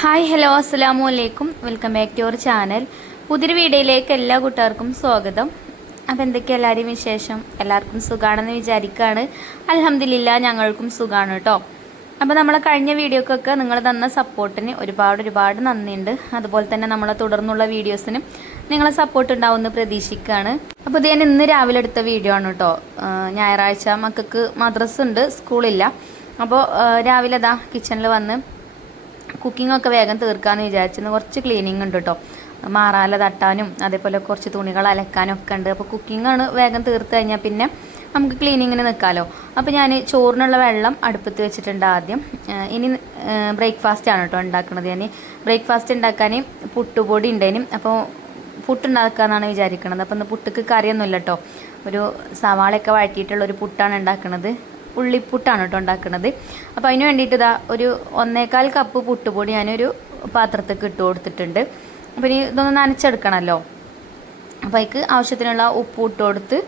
Hi hello അസ്സാം വലൈക്കും welcome back to your channel. പുതിയൊരു വീഡിയോയിലേക്ക് എല്ലാ കൂട്ടുകാർക്കും സ്വാഗതം. അപ്പോൾ എന്തൊക്കെയാണ് എല്ലാവരെയും വിശേഷം? എല്ലാവർക്കും സുഖമാണെന്ന് വിചാരിക്കുകയാണ് അലഹമില്ല ഞങ്ങൾക്കും സുഖമാണ് കേട്ടോ അപ്പോൾ നമ്മളെ കഴിഞ്ഞ വീഡിയോക്കൊക്കെ നിങ്ങൾ തന്ന സപ്പോർട്ടിന് ഒരുപാട് ഒരുപാട് നന്ദിയുണ്ട്. അതുപോലെ തന്നെ നമ്മളെ തുടർന്നുള്ള വീഡിയോസിനും നിങ്ങളെ സപ്പോർട്ട് ഉണ്ടാവുമെന്ന് പ്രതീക്ഷിക്കുകയാണ് അപ്പോൾ ഇത് ഞാൻ ഇന്ന് രാവിലെ എടുത്ത വീഡിയോ ആണ് കേട്ടോ ഞായറാഴ്ച മക്കൾക്ക് മദ്രസ് ഉണ്ട് സ്കൂളില്ല. അപ്പോൾ രാവിലെ ദാ കിച്ചണിൽ വന്ന് കുക്കിംഗ് ഒക്കെ വേഗം തീർക്കാമെന്ന് വിചാരിച്ചിരുന്നു. കുറച്ച് ക്ലീനിങ് ഉണ്ട് കേട്ടോ മാറാല തട്ടാനും അതേപോലെ കുറച്ച് തുണികൾ അലക്കാനും ഒക്കെ ഉണ്ട്. അപ്പോൾ കുക്കിംഗ് ആണ് വേഗം തീർത്ത് കഴിഞ്ഞാൽ പിന്നെ നമുക്ക് ക്ലീനിങ്ങിന് നിൽക്കാമല്ലോ അപ്പോൾ ഞാൻ ചോറിനുള്ള വെള്ളം അടുപ്പത്ത് വെച്ചിട്ടുണ്ട് ആദ്യം. ഇനി ബ്രേക്ക്ഫാസ്റ്റ് ആണ് കേട്ടോ ഉണ്ടാക്കുന്നത് ഞാൻ. ബ്രേക്ക്ഫാസ്റ്റ് ഉണ്ടാക്കാൻ പുട്ടുപൊടി ഉണ്ടേനും അപ്പോൾ പുട്ടുണ്ടാക്കാന്നാണ് വിചാരിക്കുന്നത് അപ്പോൾ ഇന്ന് പുട്ടുക്ക് കറിയൊന്നുമില്ല കേട്ടോ ഒരു സവാളയൊക്കെ വഴറ്റിയിട്ടുള്ള ഒരു പുട്ടാണ് ഉണ്ടാക്കുന്നത് ഉള്ളിപ്പുട്ടാണ് കേട്ടോ ഉണ്ടാക്കുന്നത് അപ്പോൾ അതിന് വേണ്ടിയിട്ട് ഇതാ ഒരു ഒന്നേകാൽ കപ്പ് പുട്ടുപൊടി ഞാനൊരു പാത്രത്തേക്ക് ഇട്ട് കൊടുത്തിട്ടുണ്ട്. അപ്പോൾ ഇനി ഇതൊന്ന് നനച്ചെടുക്കണമല്ലോ അപ്പോൾ അതിക്ക് ആവശ്യത്തിനുള്ള ഉപ്പ് ഇട്ട് കൊടുത്ത്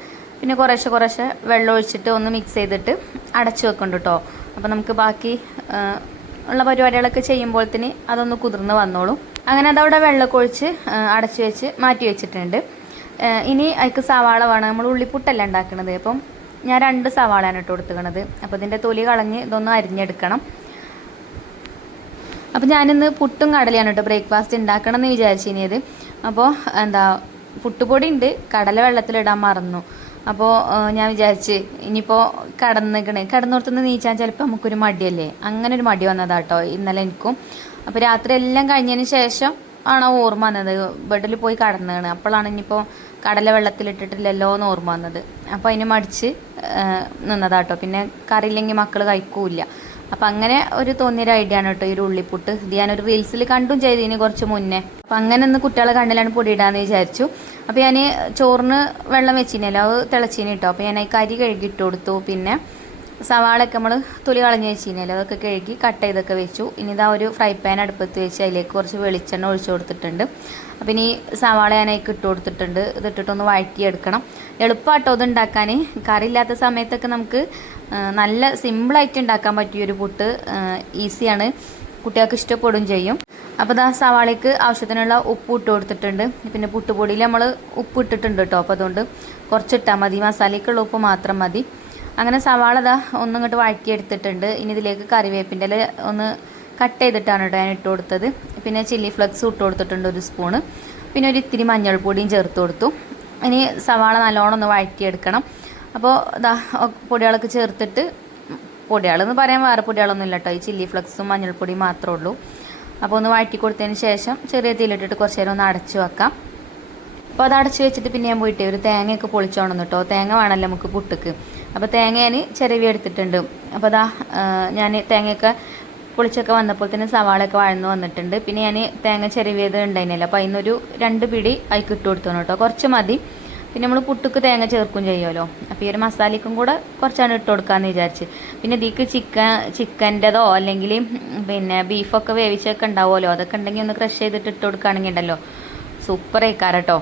പിന്നെ കുറേശ്ശെ കുറേശ്ശെ വെള്ളം ഒഴിച്ചിട്ട് ഒന്ന് മിക്സ് ചെയ്തിട്ട് അടച്ചു വെക്കുന്നുണ്ട് കേട്ടോ. അപ്പോൾ നമുക്ക് ബാക്കി ഉള്ള പരിപാടികളൊക്കെ ചെയ്യുമ്പോൾ തന്നെ അതൊന്ന് കുതിർന്ന് വന്നോളും. അങ്ങനെ അതവിടെ വെള്ളമൊക്കെ ഒഴിച്ച് അടച്ചു വെച്ച് മാറ്റി വെച്ചിട്ടുണ്ട്. ഇനി അതിക്ക് സവാള വേണം. നമ്മൾ ഉള്ളിപ്പുട്ടല്ല ഉണ്ടാക്കുന്നത് അപ്പം ഞാൻ രണ്ട് സവാളയാണ് ഇട്ട് കൊടുത്തുക്കണത് അപ്പോൾ ഇതിന്റെ തൊലി കളഞ്ഞ് ഇതൊന്ന് അരിഞ്ഞെടുക്കണം. അപ്പോൾ ഞാനിന്ന് പുട്ടും കടലയാണ് കേട്ടോ ബ്രേക്ക്ഫാസ്റ്റ് ഉണ്ടാക്കണം എന്ന് വിചാരിച്ചിനിയത് അപ്പോൾ എന്താ പുട്ടുപൊടി ഉണ്ട് കടല വെള്ളത്തിലിടാൻ മറന്നു. അപ്പോൾ ഞാൻ വിചാരിച്ച് ഇനിയിപ്പോൾ കടന്നിക്കണേ. കടന്നോർത്തുനിന്ന് നീച്ചാൽ ചിലപ്പോൾ നമുക്കൊരു മടിയല്ലേ? അങ്ങനെ ഒരു മടി വന്നതാട്ടോ ഇന്നലെ എനിക്കും. അപ്പോൾ രാത്രി എല്ലാം കഴിഞ്ഞതിന് ശേഷം ആണ് ഓർമ്മ വന്നത്? ബെഡിൽ പോയി കടന്നാണ് അപ്പോഴാണ് ഇനിയിപ്പോൾ കടല വെള്ളത്തിലിട്ടിട്ടില്ലല്ലോ എന്ന് ഓർമ്മ വന്നത്. അപ്പോൾ അതിന് മടിച്ച് നിന്നതാട്ടോ. പിന്നെ കറിയില്ലെങ്കിൽ മക്കൾ കഴിക്കൂല അപ്പം അങ്ങനെ ഒരു തോന്നിയൊരു ഐഡിയ ആണ് കേട്ടോ ഈ ഉള്ളിപ്പുട്ട്. ഇത് ഞാനൊരു റീൽസിൽ കണ്ടും ചെയ്തതിന് കുറച്ച് മുന്നേ. അപ്പം അങ്ങനെ ഒന്ന് കുട്ടികളെ കണ്ണിലാണ് പൊടിയിടാന്ന് വിചാരിച്ചു. അപ്പോൾ ഞാൻ ചോറിന് വെള്ളം വെച്ചിനല്ലോ അത് തിളച്ചിന് കേട്ടോ. അപ്പോൾ ഞാൻ കരി കഴുകിയിട്ട് കൊടുത്തു. പിന്നെ സവാളയൊക്കെ നമ്മൾ തുലി കളഞ്ഞ് വെച്ചിനല്ലോ അതൊക്കെ കഴുകി കട്ട് ചെയ്തൊക്കെ വെച്ചു. ഇനി ഇതാ ഒരു ഫ്രൈ പാൻ അടുപ്പത്ത് വെച്ച് അതിലേക്ക് കുറച്ച് വെളിച്ചെണ്ണ ഒഴിച്ചു കൊടുത്തിട്ടുണ്ട്. അപ്പം ഇനി സവാള അതിലേക്ക് ഇട്ട് കൊടുത്തിട്ടുണ്ട്. ഇതിട്ടിട്ടൊന്ന് വഴറ്റിയെടുക്കണം. എളുപ്പമാട്ടോ ഇത് ഉണ്ടാക്കാൻ കറിയില്ലാത്ത സമയത്തൊക്കെ നമുക്ക് നല്ല സിമ്പിളായിട്ട് ഉണ്ടാക്കാൻ പറ്റിയൊരു പുട്ട് ഈസിയാണ് കുട്ടികൾക്ക് ഇഷ്ടപ്പെടും ചെയ്യും. അപ്പോൾ ദാ സവാളയ്ക്ക് ആവശ്യത്തിനുള്ള ഉപ്പ് ഇട്ട് കൊടുത്തിട്ടുണ്ട്. പിന്നെ പുട്ടുപൊടിയിൽ നമ്മൾ ഉപ്പ് ഇട്ടിട്ടുണ്ട് കേട്ടോ അപ്പോൾ അതുകൊണ്ട് കുറച്ചിട്ടാൽ മതി. മസാലയ്ക്കുള്ള ഉപ്പ് മാത്രം മതി. അങ്ങനെ സവാള ദാ ഒന്നിങ്ങോട്ട് വഴറ്റിയെടുത്തിട്ടുണ്ട്. ഇനി ഇതിലേക്ക് കറിവേപ്പിന്റെ ഒന്ന് കട്ട് ചെയ്തിട്ടാണ് കേട്ടോ ഞാൻ ഇട്ട് കൊടുത്തത്. പിന്നെ ചില്ലി ഫ്ലക്സ് ഇട്ട് കൊടുത്തിട്ടുണ്ട് ഒരു സ്പൂണ്. പിന്നെ ഒരു ഇത്തിരി മഞ്ഞൾപ്പൊടിയും ചേർത്ത് കൊടുത്തു. ഇനി സവാള നല്ലോണം ഒന്ന് വഴറ്റിയെടുക്കണം. അപ്പോൾ ഇതാ പൊടികളൊക്കെ ചേർത്തിട്ട് പൊടികളെന്ന് പറയാൻ വേറെ പൊടികളൊന്നും ഇല്ല കേട്ടോ. ഈ ചില്ലി ഫ്ലക്സും മഞ്ഞൾപ്പൊടിയും മാത്രമേ ഉള്ളൂ. അപ്പോൾ ഒന്ന് വഴറ്റി കൊടുത്തതിന് ശേഷം ചെറിയ തീയിലിട്ടിട്ട് കുറച്ച് നേരം ഒന്ന് അടച്ചു വെക്കാം. അപ്പോൾ അത് അടച്ച് വെച്ചിട്ട് പിന്നെ ഞാൻ പോയിട്ട് ഒരു തേങ്ങയൊക്കെ പൊളിച്ചോണം കേട്ടോ. തേങ്ങ വേണമല്ലോ നമുക്ക് പുട്ടുക്ക്. അപ്പോൾ തേങ്ങ ഞാൻ എടുത്തിട്ടുണ്ട്. അപ്പോൾ അതാ ഞാൻ തേങ്ങയൊക്കെ പൊളിച്ചൊക്കെ വന്നപ്പോൾ തന്നെ സവാളയൊക്കെ വഴന്ന് വന്നിട്ടുണ്ട്. പിന്നെ ഞാൻ തേങ്ങ ചിരവിയത് ഉണ്ടായിരുന്നില്ല അപ്പോൾ അതിനൊരു രണ്ട് പിടി അതിക്ക് ഇട്ട് കൊടുത്തു കേട്ടോ കുറച്ച് മതി. പിന്നെ നമ്മൾ പുട്ടുക്ക് തേങ്ങ ചേർക്കും ചെയ്യുമല്ലോ അപ്പോൾ ഈ ഒരു മസാലയ്ക്കും കൂടെ കുറച്ചാണ് ഇട്ട് കൊടുക്കാമെന്ന് വിചാരിച്ച്. പിന്നെ ഇതിക്ക് ചിക്കൻ ചിക്കന്റെതോ അല്ലെങ്കിൽ പിന്നെ ബീഫൊക്കെ വേവിച്ചൊക്കെ ഉണ്ടാവുമല്ലോ. അതൊക്കെ ഉണ്ടെങ്കിൽ ഒന്ന് ക്രഷ് ചെയ്തിട്ട് ഇട്ട് കൊടുക്കുകയാണെങ്കിൽ ഉണ്ടല്ലോ സൂപ്പർ ആയിക്കാരട്ടോ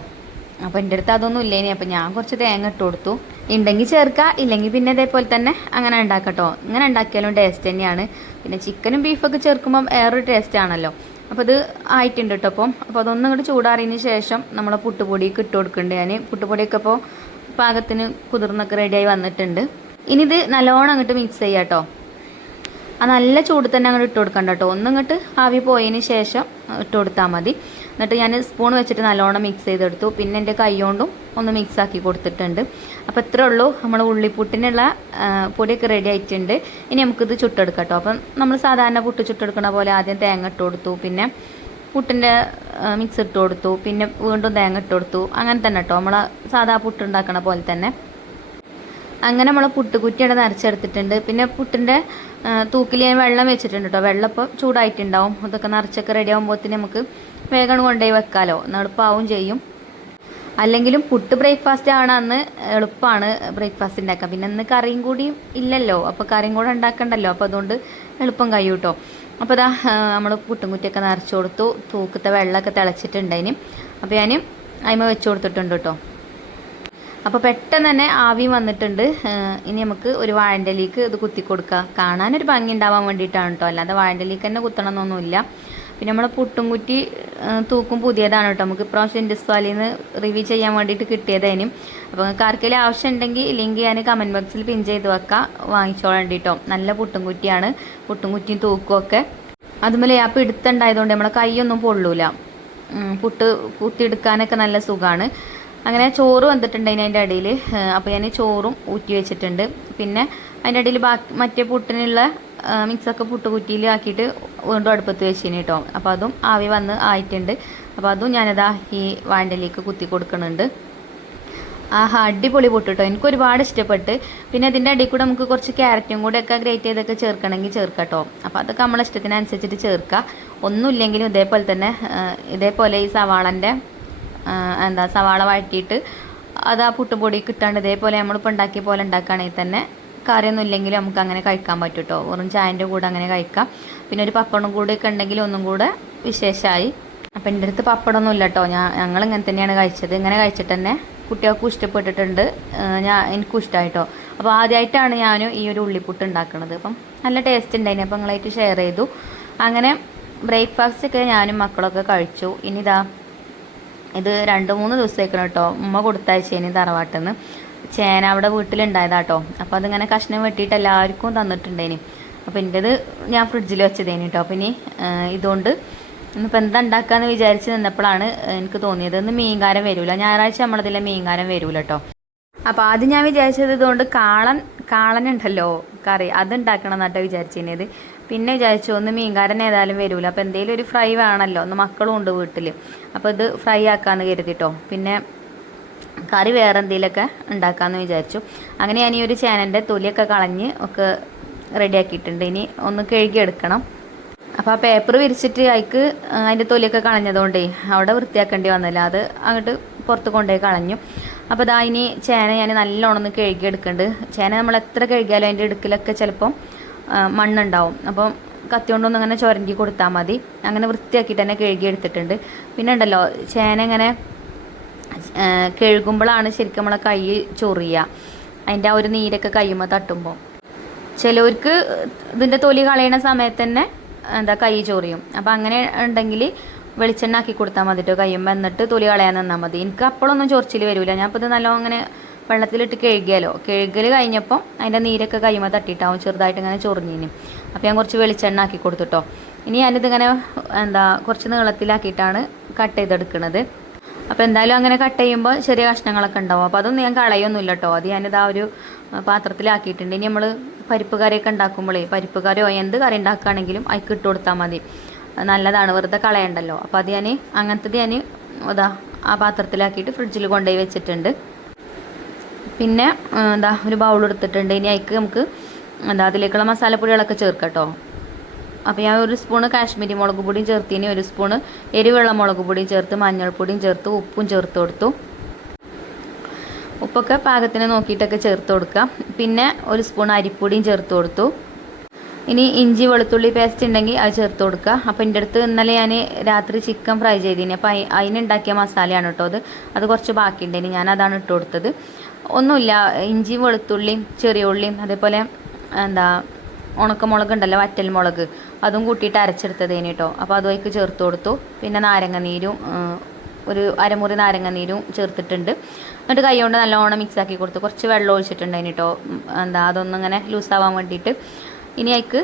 അപ്പോൾ എന്റെ അടുത്ത് അതൊന്നും ഇല്ലേനി. അപ്പോൾ ഞാൻ കുറച്ച് തേങ്ങ ഇട്ട് കൊടുത്തു. ഉണ്ടെങ്കിൽ ചേർക്കുക ഇല്ലെങ്കിൽ പിന്നെ ഇതേപോലെ തന്നെ അങ്ങനെ ഉണ്ടാക്കട്ടോ ഇങ്ങനെ ഉണ്ടാക്കിയാലും ടേസ്റ്റ് തന്നെയാണ്. പിന്നെ ചിക്കനും ബീഫൊക്കെ ചേർക്കുമ്പം വേറൊരു ടേസ്റ്റ് ആണല്ലോ. അപ്പോൾ ഇത് ആയിട്ടുണ്ട് കേട്ടോ അപ്പം അപ്പോൾ അതൊന്നും ഇങ്ങോട്ട് ചൂടാറിയതിന് ശേഷം നമ്മളെ പുട്ടുപൊടിയൊക്കെ ഇട്ട് കൊടുക്കുന്നുണ്ട് ഞാൻ പുട്ടുപൊടിയൊക്കെ ഇപ്പോൾ പാകത്തിന് കുതിർന്നൊക്കെ റെഡിയായി വന്നിട്ടുണ്ട്. ഇനി ഇത് നല്ലോണം അങ്ങോട്ട് മിക്സ് ചെയ്യാം കേട്ടോ ആ നല്ല ചൂട് തന്നെ അങ്ങോട്ട് ഇട്ട് കൊടുക്കണ്ട കേട്ടോ ഒന്നിങ്ങോട്ട് ആവി പോയതിന് ശേഷം ഇട്ട് കൊടുത്താൽ മതി. എന്നിട്ട് ഞാൻ സ്പൂൺ വെച്ചിട്ട് നല്ലോണം മിക്സ് ചെയ്തെടുത്തു. പിന്നെ എന്റെ കൈ കൊണ്ടും ഒന്ന് മിക്സ് ആക്കി കൊടുത്തിട്ടുണ്ട്. അപ്പോൾ ഇത്രേ ഉള്ളൂ. നമ്മൾ ഉള്ളിപ്പുട്ടിനുള്ള പൊടിയൊക്കെ റെഡി ആയിട്ടുണ്ട്. ഇനി നമുക്കിത് ചുട്ടെടുക്കാം കേട്ടോ അപ്പം നമ്മൾ സാധാരണ പുട്ട് ചുട്ടെടുക്കുന്ന പോലെ ആദ്യം തേങ്ങ ഇട്ട് കൊടുത്തു. പിന്നെ പുട്ടിന്റെ മിക്സ് ഇട്ട് കൊടുത്തു. പിന്നെ വീണ്ടും തേങ്ങ ഇട്ട് കൊടുത്തു. അങ്ങനെ തന്നെ കേട്ടോ നമ്മൾ സാധാ പുട്ട് ഉണ്ടാക്കുന്ന പോലെ തന്നെ. അങ്ങനെ നമ്മൾ പുട്ടുകുറ്റിയുടെ നിറച്ചെടുത്തിട്ടുണ്ട് പിന്നെ പുട്ടിന്റെ തൂക്കിൽ ഞാൻ വെള്ളം വെച്ചിട്ടുണ്ട് കേട്ടോ വെള്ളം ഇപ്പോൾ ചൂടായിട്ടുണ്ടാവും. അതൊക്കെ നിറച്ചൊക്കെ റെഡി ആകുമ്പോഴത്തേന് നമുക്ക് വേഗം കൊണ്ടുപോയി വെക്കാമല്ലോ എന്നാൽ എളുപ്പമാവും ചെയ്യും. അല്ലെങ്കിലും പുട്ട് ബ്രേക്ക്ഫാസ്റ്റ് ആണ് അന്ന് എളുപ്പമാണ് ബ്രേക്ക്ഫാസ്റ്റ് ഉണ്ടാക്കാൻ. പിന്നെ ഇന്ന് കറിയും കൂടി ഇല്ലല്ലോ. അപ്പോൾ കറിയും കൂടെ ഉണ്ടാക്കണ്ടല്ലോ. അപ്പോൾ അതുകൊണ്ട് എളുപ്പം കഴിയും കേട്ടോ അപ്പോൾ ഇതാ നമ്മൾ പുട്ടും കുറ്റിയൊക്കെ നിറച്ച് കൊടുത്തു. തൂക്കത്തെ വെള്ളമൊക്കെ തിളച്ചിട്ടുണ്ടതിന് അപ്പോൾ ഞാൻ അതിമ വെച്ച് കൊടുത്തിട്ടുണ്ട് കേട്ടോ. അപ്പോൾ പെട്ടെന്ന് തന്നെ ആവിയും വന്നിട്ടുണ്ട്. ഇനി നമുക്ക് ഒരു വാഴന്റെലേക്ക് ഇത് കുത്തി കൊടുക്കുക കാണാനൊരു ഭംഗി ഉണ്ടാവാൻ വേണ്ടിയിട്ടാണ് കേട്ടോ. അല്ലാതെ വാഴന്റെലേക്ക് തന്നെ കുത്തണമെന്നൊന്നുമില്ല പിന്നെ നമ്മളെ പുട്ടും കുറ്റി തൂക്കും പുതിയതാണ് കേട്ടോ. നമുക്ക് ഇപ്രാവശ്യം ഇൻഡസ് വാലിയിൽ നിന്ന് റിവ്യൂ ചെയ്യാൻ വേണ്ടിയിട്ട് കിട്ടിയതേനും അപ്പോൾ നിങ്ങൾക്ക് ആർക്കെങ്കിലും ആവശ്യം ഉണ്ടെങ്കിൽ ലിങ്ക് ഞാൻ കമന്റ് ബോക്സിൽ പിൻ ചെയ്ത് വെക്കാം. വാങ്ങിച്ചോളാം കേട്ടോ നല്ല പുട്ടും കുറ്റിയാണ്. പുട്ടുംകുറ്റിയും തൂക്കും ഒക്കെ. അതുപോലെ ആ പിടുത്തുണ്ടായതുകൊണ്ട് നമ്മളെ കൈയൊന്നും പൊള്ളൂല. പുട്ട് കുത്തിയെടുക്കാനൊക്കെ നല്ല സുഖമാണ് അങ്ങനെ ചോറ് വന്നിട്ടുണ്ടായിന് അതിന്റെ അടിയിൽ അപ്പോൾ ഞാൻ ചോറും ഊറ്റി വെച്ചിട്ടുണ്ട്. പിന്നെ അതിന്റെ അടിയിൽ ബാക്കി മറ്റേ പുട്ടിനുള്ള മിക്സൊക്കെ പുട്ട് കുറ്റിയിൽ ആക്കിയിട്ട് വീണ്ടും അടുപ്പത്ത് വെച്ചിന് കേട്ടോ അപ്പോൾ അതും ആവി വന്ന് ആയിട്ടുണ്ട്. അപ്പോൾ അതും ഞാനതാ ഈ വാണ്ടലിലേക്ക് കുത്തി കൊടുക്കുന്നുണ്ട്. ആഹാ അടിപൊളി പൊട്ട് കേട്ടോ എനിക്ക് ഒരുപാട് ഇഷ്ടപ്പെട്ട്. പിന്നെ അതിന്റെ അടിയിൽ കൂടെ നമുക്ക് കുറച്ച് ക്യാരറ്റും കൂടെ ഒക്കെ ഗ്രേറ്റ് ചെയ്തൊക്കെ ചേർക്കണമെങ്കിൽ ചേർക്കാം കേട്ടോ അപ്പോൾ അതൊക്കെ നമ്മളെ ഇഷ്ടത്തിനനുസരിച്ചിട്ട് ചേർക്കുക ഒന്നുമില്ലെങ്കിലും ഇതേപോലെ തന്നെ ഇതേപോലെ ഈ സവാളന്റെ എന്താ സവാള വഴറ്റിയിട്ട് അത് ആ പുട്ടുപൊടി കിട്ടാണ്ട് ഇതേപോലെ നമ്മളിപ്പോൾ ഉണ്ടാക്കിയ പോലെ ഉണ്ടാക്കുകയാണെങ്കിൽ തന്നെ കറിയൊന്നും ഇല്ലെങ്കിലും നമുക്ക് അങ്ങനെ കഴിക്കാൻ പറ്റും കേട്ടോ വെറും ചായന്റെ കൂടെ അങ്ങനെ കഴിക്കാം. പിന്നെ ഒരു പപ്പടം കൂടെ ഒക്കെ ഉണ്ടെങ്കിൽ ഒന്നും കൂടെ വിശേഷമായി അപ്പം എന്റെ അടുത്ത് പപ്പടമൊന്നും ഇല്ല കേട്ടോ ഞാൻ ഞങ്ങൾ ഇങ്ങനെ തന്നെയാണ് കഴിച്ചത്. ഇങ്ങനെ കഴിച്ചിട്ട് തന്നെ കുട്ടികൾക്ക് ഇഷ്ടപ്പെട്ടിട്ടുണ്ട്. ഞാൻ എനിക്കും ഇഷ്ടമായിട്ടോ അപ്പോൾ ആദ്യമായിട്ടാണ് ഞാൻ ഈ ഒരു ഉള്ളിപ്പുട്ട് ഉണ്ടാക്കുന്നത് അപ്പം നല്ല ടേസ്റ്റ് ഉണ്ടായിന്. അപ്പം നിങ്ങളായിട്ട് ഷെയർ ചെയ്തു. അങ്ങനെ ബ്രേക്ക്ഫാസ്റ്റ് ഒക്കെ ഞാനും മക്കളൊക്കെ കഴിച്ചു. ഇനി ഇതാ രണ്ട് മൂന്ന് ദിവസത്തേക്കാണ് കേട്ടോ. ഉമ്മ കൊടുത്തയച്ചേനി തറവാട്ടിൽ ചേന അവിടെ വീട്ടിലുണ്ടായതാട്ടോ. അപ്പോൾ അതിങ്ങനെ കഷ്ണം വെട്ടിയിട്ട് എല്ലാവർക്കും തന്നിട്ടുണ്ടേനി. അപ്പോൾ എന്റെത് ഞാൻ ഫ്രിഡ്ജിൽ വെച്ചതേനി കേട്ടോ. അപ്പോൾ ഇനി ഇതുകൊണ്ട് ഇന്നിപ്പോൾ എന്താ ഉണ്ടാക്കാന്ന് വിചാരിച്ച് നിന്നപ്പോഴാണ് എനിക്ക് തോന്നിയത്. ഇന്ന് മീൻകാരം വരൂല. ഞായറാഴ്ച നമ്മളതിലെ മീൻകാരം വരൂല കേട്ടോ. അപ്പോൾ ആദ്യം ഞാൻ വിചാരിച്ചത് ഇതുകൊണ്ട് കാളൻ കാളനുണ്ടല്ലോ കറി. അത് ഉണ്ടാക്കണം എന്നിട്ട് വിചാരിച്ചിരുന്നത് പിന്നെ വിചാരിച്ചു ഒന്ന് മീൻകാരൻ ഏതായാലും വരൂല. അപ്പോൾ എന്തെങ്കിലും ഒരു ഫ്രൈ വേണമല്ലോ ഒന്ന് മക്കളും ഉണ്ട് വീട്ടിൽ അപ്പോൾ ഇത് ഫ്രൈ ആക്കാമെന്ന് കരുതിട്ടോ. പിന്നെ കറി വേറെ എന്തെങ്കിലുമൊക്കെ ഉണ്ടാക്കാമെന്ന് വിചാരിച്ചു. അങ്ങനെ ഞാൻ ഈ ഒരു ചേനന്റെ തൊലിയൊക്കെ കളഞ്ഞ് ഒക്കെ റെഡിയാക്കിയിട്ടുണ്ട് ഇനി ഒന്ന് കഴുകിയെടുക്കണം. അപ്പോൾ ആ പേപ്പർ വിരിച്ചിട്ട് അതിക്ക് അതിന്റെ തൊലിയൊക്കെ കളഞ്ഞതുകൊണ്ടേ അവിടെ വൃത്തിയാക്കേണ്ടി വന്നില്ല. അത് അങ്ങോട്ട് പുറത്ത് കൊണ്ടുപോയി കളഞ്ഞു. അപ്പോൾ ഇതാ ഇനി ചേന ഞാൻ നല്ലോണം ഒന്ന് കഴുകിയെടുക്കുന്നുണ്ട് ചേന നമ്മൾ എത്ര കഴുകിയാലും അതിന്റെ ഇടുക്കിലൊക്കെ ചിലപ്പം മണ്ണുണ്ടാവും. അപ്പം കത്തി കൊണ്ടൊന്നും അങ്ങനെ ചുരണ്ടി കൊടുത്താൽ മതി. അങ്ങനെ വൃത്തിയാക്കിയിട്ട് തന്നെ കഴുകിയെടുത്തിട്ടുണ്ട്. പിന്നെ ഉണ്ടല്ലോ ചേന ഇങ്ങനെ കഴുകുമ്പോഴാണ് ശരിക്കും നമ്മളെ കൈ ചൊറിയുക. അതിന്റെ ആ ഒരു നീരൊക്കെ കയ്യുമ്പോൾ തട്ടുമ്പോൾ ചിലവർക്ക് ഇതിന്റെ തൊലി കളയണ സമയത്ത് തന്നെ എന്താ കൈ ചൊറിയും. അപ്പം അങ്ങനെ ഉണ്ടെങ്കിൽ വെളിച്ചെണ്ണ ആക്കി കൊടുത്താൽ മതി കയ്യുമ്പോൾ എന്നിട്ട് തൊലി കളയാൻ നിന്നാൽ മതി. എനിക്ക് അപ്പോഴൊന്നും ചൊറിച്ചിൽ വരില്ല ഞാൻ ഇപ്പോൾ ഇത് നല്ലോണം അങ്ങനെ വെള്ളത്തിലിട്ട് കഴുകിയാലോ? കഴുകൽ കഴിഞ്ഞപ്പം അതിന്റെ നീരൊക്കെ കൈമ തട്ടിയിട്ടാവും ചെറുതായിട്ട് ഇങ്ങനെ ചൊറിഞ്ഞിന്. അപ്പോൾ ഞാൻ കുറച്ച് വെളിച്ചെണ്ണ ആക്കി കൊടുത്തിട്ടോ. ഇനി ഞാനിതിങ്ങനെ എന്താ കുറച്ച് നീളത്തിലാക്കിയിട്ടാണ് കട്ട് ചെയ്തെടുക്കുന്നത് അപ്പോൾ എന്തായാലും അങ്ങനെ കട്ട് ചെയ്യുമ്പോൾ ചെറിയ കഷ്ണങ്ങളൊക്കെ ഉണ്ടാവും. അപ്പോൾ അതൊന്നും ഞാൻ കളയൊന്നുമില്ല കേട്ടോ അത് ഞാനിതാ ഒരു പാത്രത്തിലാക്കിയിട്ടുണ്ട്. ഇനി നമ്മൾ പരിപ്പ് കറിയൊക്കെ ഉണ്ടാക്കുമ്പോഴേ പരിപ്പ് കറിയോ എന്ത് കറി ഉണ്ടാക്കുകയാണെങ്കിലും അതിക്ക് ഇട്ട് കൊടുത്താൽ മതി. നല്ലതാണ്. വെറുതെ കളയണ്ടല്ലോ. അപ്പോൾ അത് ഞാൻ അങ്ങനത്തത് ഞാൻ അതാ ആ പാത്രത്തിലാക്കിയിട്ട് ഫ്രിഡ്ജിൽ കൊണ്ടുപോയി വെച്ചിട്ടുണ്ട്. പിന്നെ എന്താ ഒരു ബൗൾ എടുത്തിട്ടുണ്ട്. ഇനി അതിക്ക് നമുക്ക് എന്താ അതിലേക്കുള്ള മസാലപ്പൊടികളൊക്കെ ചേർക്കാം കേട്ടോ അപ്പോൾ ഞാൻ ഒരു സ്പൂണ് കാശ്മീരി മുളക് പൊടിയും ചേർത്തിന് ഒരു സ്പൂണ് എരിവെള്ള മുളക് പൊടിയും ചേർത്ത് മഞ്ഞൾപ്പൊടിയും ചേർത്ത് ഉപ്പും ചേർത്ത് കൊടുത്തു. ഉപ്പൊക്കെ പാകത്തിന് നോക്കിയിട്ടൊക്കെ ചേർത്ത് കൊടുക്കാം പിന്നെ ഒരു സ്പൂൺ അരിപ്പൊടിയും ചേർത്ത് കൊടുത്തു. ഇനി ഇഞ്ചി വെളുത്തുള്ളി പേസ്റ്റ് ഉണ്ടെങ്കിൽ അത് ചേർത്ത് കൊടുക്കുക. അപ്പോൾ എന്റെ അടുത്ത് ഇന്നലെ ഞാൻ രാത്രി ചിക്കൻ ഫ്രൈ ചെയ്തിന്. അപ്പോൾ അതിനുണ്ടാക്കിയ മസാലയാണ് കേട്ടോ അത്. അത് കുറച്ച് ബാക്കിയുണ്ടായിന് ഞാൻ അതാണ് ഇട്ട് കൊടുത്തത്. ഒന്നുമില്ല. ഇഞ്ചി വെളുത്തുള്ളിയും ചെറിയ ഉള്ളിയും അതേപോലെ എന്താ ഉണക്കമുളക് ഉണ്ടല്ലോ വറ്റൽ മുളക് അതും കൂട്ടിയിട്ട് അരച്ചെടുത്തതേന് കേട്ടോ അപ്പോൾ അതുമായിട്ട് ചേർത്ത് കൊടുത്തു. പിന്നെ നാരങ്ങ നീരും ഒരു അരമുറി നാരങ്ങ നീരും ചേർത്തിട്ടുണ്ട്. എന്നിട്ട് കൈ കൊണ്ട് നല്ലോണം മിക്സ് ആക്കി കൊടുത്തു. കുറച്ച് വെള്ളം ഒഴിച്ചിട്ടുണ്ട് അതിന് കേട്ടോ എന്താ അതൊന്നും ലൂസാവാൻ വേണ്ടിയിട്ട്. ഇനി അതിക്ക്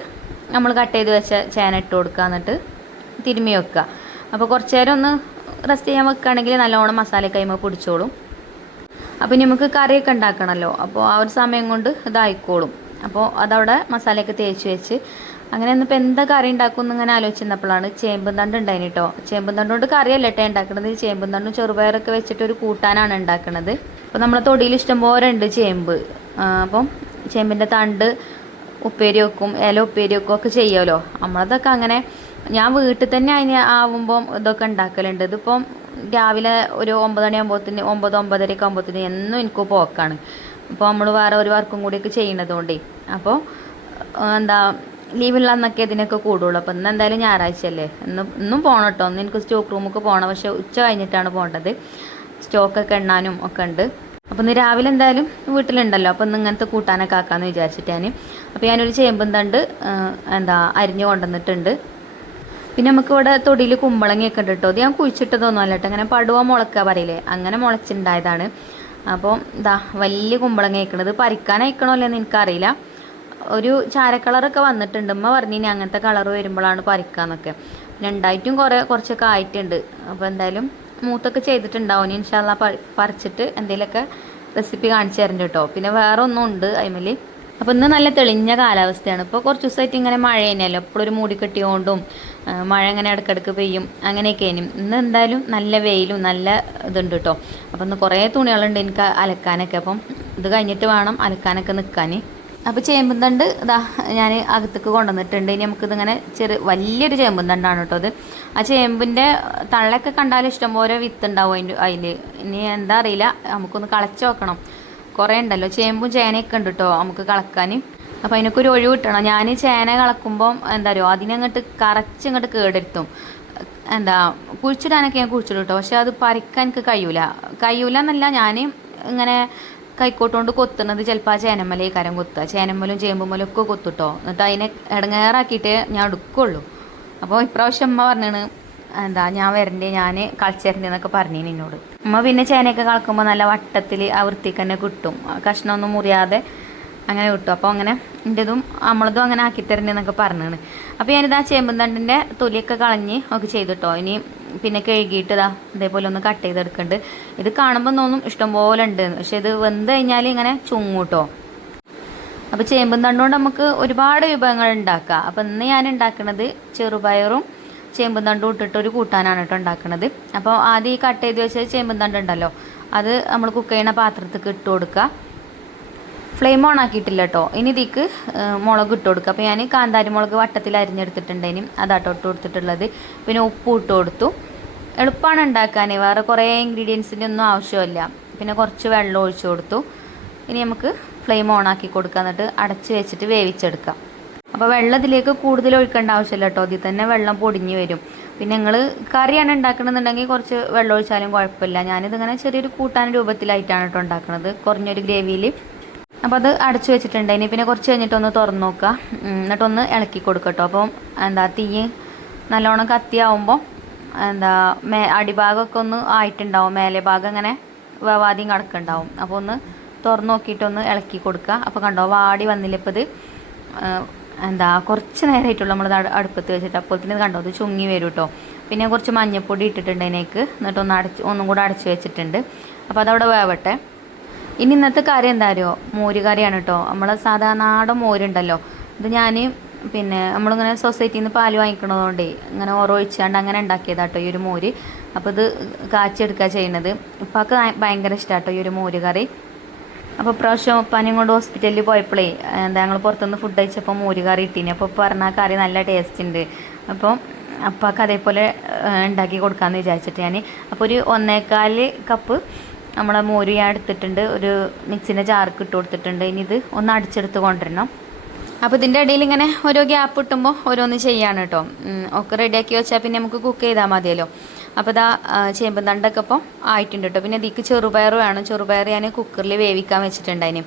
നമ്മൾ കട്ട് ചെയ്ത് വെച്ച ചേന ഇട്ട് കൊടുക്കുക എന്നിട്ട് തിരുമ്മി വെക്കുക അപ്പോൾ കുറച്ച് നേരം ഒന്ന് റെസ്റ്റ് ചെയ്യാൻ വെക്കുകയാണെങ്കിൽ നല്ലോണം മസാല കൈമ പിടിച്ചോളും. അപ്പോൾ ഇനി നമുക്ക് കറിയൊക്കെ ഉണ്ടാക്കണമല്ലോ അപ്പോൾ ആ ഒരു സമയം കൊണ്ട് ഇതായിക്കോളും. അപ്പോൾ അതവിടെ മസാലയൊക്കെ തേച്ച് വെച്ച്. അങ്ങനെ ഇന്നിപ്പോൾ എന്താ കറി ഉണ്ടാക്കും എന്നിങ്ങനെ ആലോചിച്ചിരുന്നപ്പോഴാണ് ചേമ്പും തണ്ട് ഉണ്ടായിന് കേട്ടോ ചേമ്പും തണ്ട് കൊണ്ട് കറിയല്ല കേട്ടോ ഉണ്ടാക്കുന്നത് ചേമ്പും തണ്ടും ചെറുപയറൊക്കെ വെച്ചിട്ട് ഒരു കൂട്ടാനാണ് ഉണ്ടാക്കുന്നത് അപ്പോൾ നമ്മളെ തൊടിയിൽ ഇഷ്ടംപോലെ ഉണ്ട് ചേമ്പ്. അപ്പം ചേമ്പിന്റെ തണ്ട് ഉപ്പേരി വെക്കും ഇല ഉപ്പേരി വെക്കും ഒക്കെ ചെയ്യുമല്ലോ. നമ്മളതൊക്കെ അങ്ങനെ ഞാൻ വീട്ടിൽ തന്നെ അതിന് ആവുമ്പം ഇതൊക്കെ ഉണ്ടാക്കലുണ്ട്. ഇതിപ്പം രാവിലെ ഒരു ഒമ്പത് മണിയാകുമ്പോഴത്തിന് ഒമ്പത് ഒമ്പതരയൊക്കെ ആകുമ്പോത്തിന് എന്നും എനിക്ക് പോക്കാണ്. അപ്പോൾ നമ്മൾ വേറെ ഒരു വർക്കും കൂടിയൊക്കെ ചെയ്യണതുകൊണ്ടേ അപ്പോൾ എന്താ ലീവുള്ള അന്നൊക്കെ ഇതിനൊക്കെ കൂടുള്ളൂ. അപ്പോൾ ഇന്ന് എന്തായാലും ഞായറാഴ്ച അല്ലേ ഇന്ന് ഇന്നും പോകണം കേട്ടോ. ഇന്ന് എനിക്ക് സ്റ്റോക്ക് റൂമൊക്കെ പോകണം പക്ഷേ ഉച്ച കഴിഞ്ഞിട്ടാണ് പോകേണ്ടത് സ്റ്റോക്കൊക്കെ എണ്ണാനും ഒക്കെ ഉണ്ട്. അപ്പോൾ ഇന്ന് രാവിലെ എന്തായാലും വീട്ടിലുണ്ടല്ലോ. അപ്പോൾ ഇന്ന് ഇങ്ങനത്തെ കൂട്ടാനൊക്കെ ആക്കാമെന്ന് വിചാരിച്ചിട്ട് ഞാൻ അപ്പോൾ ഞാനൊരു ചേമ്പും തണ്ട് എന്താ അരിഞ്ഞു കൊണ്ടുവന്നിട്ടുണ്ട്. പിന്നെ നമുക്ക് ഇവിടെ തൊടിയിൽ കുമ്പളങ്ങയൊക്കെ ഉണ്ട് കേട്ടോ അത് ഞാൻ കുഴിച്ചിട്ടതൊന്നും അല്ല കേട്ടോ അങ്ങനെ പടുവ മുളക്ക പറയില്ലേ? അങ്ങനെ മുളച്ചുണ്ടായതാണ്. അപ്പോൾ ഇതാ വലിയ കുമ്പളങ്ങ അയക്കണത്. പരിക്കാൻ അയക്കണോ അല്ലെന്ന് എനിക്കറിയില്ല. ഒരു ചാര കളറൊക്കെ വന്നിട്ടുണ്ട്. ഉമ്മ പറഞ്ഞു ഇനി അങ്ങനത്തെ കളർ വരുമ്പോഴാണ് പരിക്കാന്നൊക്കെ പിന്നെ ഉണ്ടായിട്ടും കുറേ കുറച്ചൊക്കെ ആയിട്ടുണ്ട്. അപ്പോൾ എന്തായാലും മൂത്തൊക്കെ ചെയ്തിട്ടുണ്ടാവും. ഇനി ഇൻഷാല്ല പറിച്ചിട്ട് എന്തെങ്കിലുമൊക്കെ റെസിപ്പി കാണിച്ചു തരണ്ട കേട്ടോ പിന്നെ വേറെ ഒന്നും ഉണ്ട് അതിമേൽ അപ്പോൾ ഇന്ന് നല്ല തെളിഞ്ഞ കാലാവസ്ഥയാണ്. ഇപ്പോൾ കുറച്ച് ദിവസമായിട്ട് ഇങ്ങനെ മഴ തന്നെയല്ലോ എപ്പോഴും ഒരു മൂടി കെട്ടിയോണ്ടും ആ, മഴ ഇങ്ങനെ ഇടയ്ക്കിടയ്ക്ക് പെയ്യും. അങ്ങനെയൊക്കെ ഇനി. ഇന്ന് എന്തായാലും നല്ല വെയിലും നല്ല ഇതുണ്ട് കേട്ടോ അപ്പോൾ ഇന്ന് കുറേ തുണികളുണ്ട് എനിക്ക് അലക്കാനൊക്കെ. അപ്പം ഇത് കഴിഞ്ഞിട്ട് വേണം അലക്കാനൊക്കെ നിൽക്കാൻ. അപ്പോൾ ചേമ്പും തണ്ട് ഇതാ ഞാൻ അകത്തേക്ക് കൊണ്ടുവന്നിട്ടുണ്ട്. ഇനി നമുക്കിതിങ്ങനെ ചെറിയ വലിയൊരു ചേമ്പും തണ്ടാണ് കേട്ടോ അത് ആ ചേമ്പിന്റെ തള്ളയൊക്കെ കണ്ടാൽ ഇഷ്ടംപോലെ വിത്ത് ഉണ്ടാവും അതിന്റെ അതിൽ ഇനി എന്താ അറിയില്ല. നമുക്കൊന്ന് കളച്ച് നോക്കണം. കുറേ ഉണ്ടല്ലോ. ചേമ്പും ചേനയൊക്കെ ഉണ്ട് കേട്ടോ നമുക്ക് കളക്കാൻ അപ്പോൾ അതിനൊക്കെ ഒരു ഒഴിവ് കിട്ടണം. ഞാൻ ചേന കളക്കുമ്പം എന്താ പറയുക അതിനങ്ങോട്ട് കറച്ച് ഇങ്ങോട്ട് കേടെടുത്തും. എന്താ കുഴിച്ചിടാനൊക്കെ ഞാൻ കുഴിച്ചിടും കേട്ടോ പക്ഷെ അത് പറിക്കാൻ എനിക്ക് കഴിയൂല. കഴിയൂല എന്നല്ല ഞാൻ ഇങ്ങനെ കൈക്കോട്ടുകൊണ്ട് കൊത്തുന്നത് ചിലപ്പോൾ ആ ചേനമ്മലേ കരം കൊത്തുക. ചേനമ്മലും ചേമ്പുമ്മലും ഒക്കെ കൊത്തുട്ടോ എന്നിട്ട് അതിനെ ഇടങ്ങേറാക്കിയിട്ടേ ഞാൻ എടുക്കുള്ളൂ. അപ്പോൾ ഇപ്രാവശ്യം അമ്മ പറഞ്ഞാണ് എന്താ ഞാൻ വരണ്ടേ ഞാൻ കളിച്ചരണ്ടേ എന്നൊക്കെ എന്നോട് അമ്മ പിന്നെ ചേനയൊക്കെ കളക്കുമ്പോൾ നല്ല വട്ടത്തിൽ ആ വൃത്തിക്ക് തന്നെ കിട്ടും കഷ്ണമൊന്നും മുറിയാതെ അങ്ങനെ കിട്ടും. അപ്പോൾ അങ്ങനെ എന്റെതും നമ്മളതും അങ്ങനെ ആക്കി തരണ്ടെന്നൊക്കെ പറഞ്ഞാണ്. അപ്പോൾ ഞാനിതാ ചേമ്പും തണ്ടിന്റെ തൊലിയൊക്കെ കളഞ്ഞ് ഒക്കെ ചെയ്തിട്ടോ. ഇനി പിന്നെ കഴുകിയിട്ട് ഇതാ ഇതേപോലെ ഒന്ന് കട്ട് ചെയ്തെടുക്കുന്നുണ്ട് ഇത് കാണുമ്പോൾ തോന്നും ഇഷ്ടംപോലെ ഉണ്ട്. പക്ഷെ ഇത് വെന്ത് കഴിഞ്ഞാൽ ഇങ്ങനെ ചുങ്ങൂട്ടോ. അപ്പോൾ ചേമ്പും തണ്ടുകൊണ്ട് നമുക്ക് ഒരുപാട് വിഭവങ്ങൾ ഉണ്ടാക്കാം. അപ്പോൾ ഇന്ന് ഞാൻ ഉണ്ടാക്കുന്നത് ചെറുപയറും ചേമ്പും തണ്ടും ഇട്ടിട്ട് ഒരു കൂട്ടാനാണ് കേട്ടോ ഉണ്ടാക്കുന്നത് അപ്പോൾ ആദ്യം ഈ കട്ട് ചെയ്ത് വെച്ച ചേമ്പും തണ്ട് ഉണ്ടല്ലോ. അത് നമ്മൾ കുക്ക് ചെയ്യുന്ന പാത്രത്തേക്ക് ഇട്ട് കൊടുക്കുക. ഫ്ലെയിം ഓൺ ആക്കിയിട്ടില്ല കേട്ടോ. ഇനി ഇതിക്ക് മുളക് ഇട്ട് കൊടുക്കുക. അപ്പോൾ ഞാൻ കാന്താരി മുളക് വട്ടത്തിൽ അരിഞ്ഞെടുത്തിട്ടുണ്ടേനും അതാട്ടോ ഇട്ട് കൊടുത്തിട്ടുള്ളത്. പിന്നെ ഉപ്പ് ഇട്ട് കൊടുത്തു. എളുപ്പമാണ് ഉണ്ടാക്കാൻ വേറെ കുറേ ഇൻഗ്രീഡിയൻസിന്റെ ഒന്നും ആവശ്യമില്ല. പിന്നെ കുറച്ച് വെള്ളം ഒഴിച്ചു കൊടുത്തു. ഇനി നമുക്ക് ഫ്ലെയിം ഓൺ ആക്കി കൊടുക്കുക. എന്നിട്ട് അടച്ച് വെച്ചിട്ട് വേവിച്ചെടുക്കാം. അപ്പോൾ വെള്ളത്തിലേക്ക് കൂടുതൽ ഒഴിക്കേണ്ട ആവശ്യമില്ല കേട്ടോ. അതിൽ തന്നെ വെള്ളം പൊടിഞ്ഞു വരും. പിന്നെ നിങ്ങൾ കറിയാണ് ഉണ്ടാക്കണമെന്നുണ്ടെങ്കിൽ കുറച്ച് വെള്ളം ഒഴിച്ചാലും കുഴപ്പമില്ല. ഞാനിതിങ്ങനെ ചെറിയൊരു കൂട്ടാൻ രൂപത്തിലായിട്ടാണ് കേട്ടോ ഉണ്ടാക്കുന്നത് കുറഞ്ഞൊരു ഗ്രേവിയിൽ അപ്പോൾ അത് അടച്ചു വെച്ചിട്ടുണ്ട്. ഇനി പിന്നെ കുറച്ച് കഴിഞ്ഞിട്ടൊന്ന് തുറന്നു നോക്കുക എന്നിട്ടൊന്ന് ഇളക്കി കൊടുക്കട്ടോ അപ്പം എന്താ തീ നല്ലോണം കത്തിയാവുമ്പോൾ എന്താ മേ അടിഭാഗമൊക്കെ ഒന്ന് ആയിട്ടുണ്ടാവും. മേലെ ഭാഗം ഇങ്ങനെ വേവാദ്യം കിടക്കുന്നുണ്ടാവും അപ്പോൾ ഒന്ന് തുറന്നു നോക്കിയിട്ടൊന്ന് ഇളക്കി കൊടുക്കുക അപ്പോൾ കണ്ടോ വാടി വന്നില്ല ഇപ്പോൾ ഇത്? എന്താ കുറച്ച് നേരമായിട്ടുള്ളൂ നമ്മൾ അടുപ്പത്ത് വെച്ചിട്ട്. അപ്പോൾ തന്നെ കണ്ടോ അത് ചുങ്ങി വരും കേട്ടോ പിന്നെ കുറച്ച് മഞ്ഞൾപ്പൊടി ഇട്ടിട്ടുണ്ട് അതിനേക്ക് എന്നിട്ട് ഒന്ന് അടച്ച് ഒന്നും കൂടെ അടച്ച് വെച്ചിട്ടുണ്ട്. അപ്പോൾ അതവിടെ വേവട്ടെ. ഇനി ഇന്നത്തെ കറി എന്താ മോര് കറിയാണ് കേട്ടോ നമ്മൾ സാധാ നാടൻ മോരുണ്ടല്ലോ ഇത് ഞാൻ പിന്നെ നമ്മളിങ്ങനെ സൊസൈറ്റിയിൽ നിന്ന് പാൽ വാങ്ങിക്കണതുകൊണ്ടേ ഇങ്ങനെ ഓരോ ഒഴിച്ചാണ്ട് അങ്ങനെ ഉണ്ടാക്കിയതാട്ടോ ഈ ഒരു മോര്. അപ്പോൾ ഇത് കാച്ചെടുക്കുക ചെയ്യുന്നത് ഇപ്പൊക്കെ ഭയങ്കര ഇഷ്ടമാട്ടോ ഈ ഒരു മോര് കറി. അപ്പോൾ പ്രാവശ്യം ഉപ്പാനും കൊണ്ട് ഹോസ്പിറ്റലിൽ പോയപ്പോഴേ എന്താ ഞങ്ങൾ പുറത്തുനിന്ന് ഫുഡ് കഴിച്ചപ്പോൾ മോര് കറി ഇട്ടീനി. അപ്പോൾ പറഞ്ഞ കറി നല്ല ടേസ്റ്റ് ഉണ്ട് അപ്പോൾ അപ്പാക്ക് അതേപോലെ ഉണ്ടാക്കി കൊടുക്കാമെന്ന് വിചാരിച്ചിട്ട് ഞാൻ അപ്പോൾ ഒരു ഒന്നേകാൽ കപ്പ് നമ്മളെ മോര് ഞാൻ എടുത്തിട്ടുണ്ട്. ഒരു മിക്സിന്റെ ജാർക്ക് ഇട്ട് കൊടുത്തിട്ടുണ്ട്. ഇനി ഇത് ഒന്ന് അടിച്ചെടുത്ത് കൊണ്ടുവരണം. അപ്പോൾ ഇതിന്റെ ഇടയിൽ ഇങ്ങനെ ഓരോ ഗ്യാപ്പ് കിട്ടുമ്പോൾ ഓരോന്ന് ചെയ്യാണ് കേട്ടോ ഒക്കെ റെഡിയാക്കി വെച്ചാൽ പിന്നെ നമുക്ക് കുക്ക് ചെയ്താൽ മതിയല്ലോ. അപ്പോൾ ഇതാ ചേമ്പും തണ്ടൊക്കെ ഇപ്പോൾ ആയിട്ടുണ്ട് കേട്ടോ പിന്നെ ഇതിക്ക് ചെറുപയർ വേണം. ചെറുപയർ ഞാൻ കുക്കറിൽ വേവിക്കാൻ വെച്ചിട്ടുണ്ടായിന്.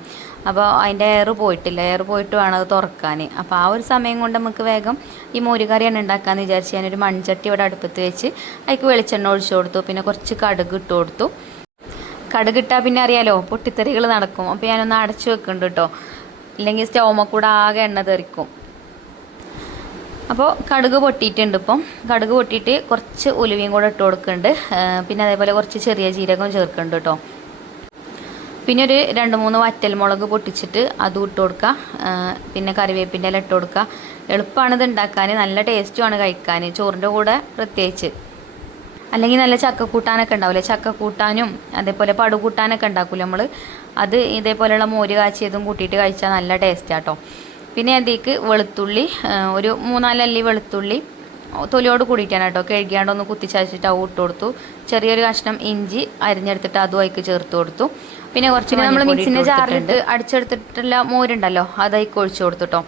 അപ്പോൾ അതിന്റെ എയർ പോയിട്ടില്ല. എയർ പോയിട്ട് വേണം അത് തുറക്കാൻ അപ്പോൾ ആ ഒരു സമയം കൊണ്ട് നമുക്ക് വേഗം ഈ മോരുകറിയാണ് ഉണ്ടാക്കാമെന്ന് വിചാരിച്ച് ഞാനൊരു മൺചട്ടി ഇവിടെ അടുപ്പത്ത് വെച്ച് അതിക്ക് വെളിച്ചെണ്ണ ഒഴിച്ചു കൊടുത്തു. പിന്നെ കുറച്ച് കടുക് ഇട്ട് കൊടുത്തു. കടുക് ഇട്ടാൽ പിന്നെ അറിയാലോ പൊട്ടിത്തെറികൾ നടക്കും. അപ്പോൾ ഞാനൊന്ന് അടച്ചു വെക്കുന്നുണ്ട് കേട്ടോ ഇല്ലെങ്കിൽ സ്റ്റൗമ കൂടെ ആകെ എണ്ണ തെറിക്കും. അപ്പോൾ കടുക് പൊട്ടിയിട്ടുണ്ട് ഇപ്പം. കടുക് പൊട്ടിയിട്ട് കുറച്ച് ഉലുവയും കൂടെ ഇട്ട് കൊടുക്കുന്നുണ്ട്. പിന്നെ അതേപോലെ കുറച്ച് ചെറിയ ജീരകം ചേർക്കുന്നുണ്ട് കേട്ടോ. പിന്നെ ഒരു രണ്ട് മൂന്ന് വറ്റൽമുളക് പൊട്ടിച്ചിട്ട് അതും ഇട്ട് കൊടുക്കുക. പിന്നെ കറിവേപ്പിന്റെ ഇല ഇട്ട് കൊടുക്കുക. എളുപ്പമാണ് ഇത് ഉണ്ടാക്കാൻ. നല്ല ടേസ്റ്റുമാണ് കഴിക്കാൻ. ചോറിന്റെ കൂടെ പ്രത്യേകിച്ച്. അല്ലെങ്കിൽ നല്ല ചക്കക്കൂട്ടാനൊക്കെ ഉണ്ടാവില്ലേ? ചക്കക്കൂട്ടാനും അതേപോലെ പടുകൂട്ടാനൊക്കെ ഉണ്ടാക്കൂല നമ്മൾ അത് ഇതേപോലെയുള്ള മോര് കാച്ചിയതും കൂട്ടിയിട്ട് കഴിച്ചാൽ നല്ല ടേസ്റ്റാട്ടോ പിന്നെ അതിലേക്ക് വെളുത്തുള്ളി ഒരു മൂന്നാലല്ലി വെളുത്തുള്ളി തൊലിയോട് കൂടിയിട്ടാണ് കേട്ടോ. കഴുകിയാണ്ട് ഒന്ന് കുത്തിച്ചാച്ചിട്ട് അവ ഇട്ട് കൊടുത്തു. ചെറിയൊരു കഷ്ണം ഇഞ്ചി അരിഞ്ഞെടുത്തിട്ട് അതും അതിക്ക് ചേർത്ത് കൊടുത്തു. പിന്നെ കുറച്ച് നമ്മൾ മിക്സിന്റെ ജാറിലിട്ട് അടിച്ചെടുത്തിട്ടുള്ള മോരുണ്ടല്ലോ അത് അതിക്ക് ഒഴിച്ചു കൊടുത്തു കേട്ടോ.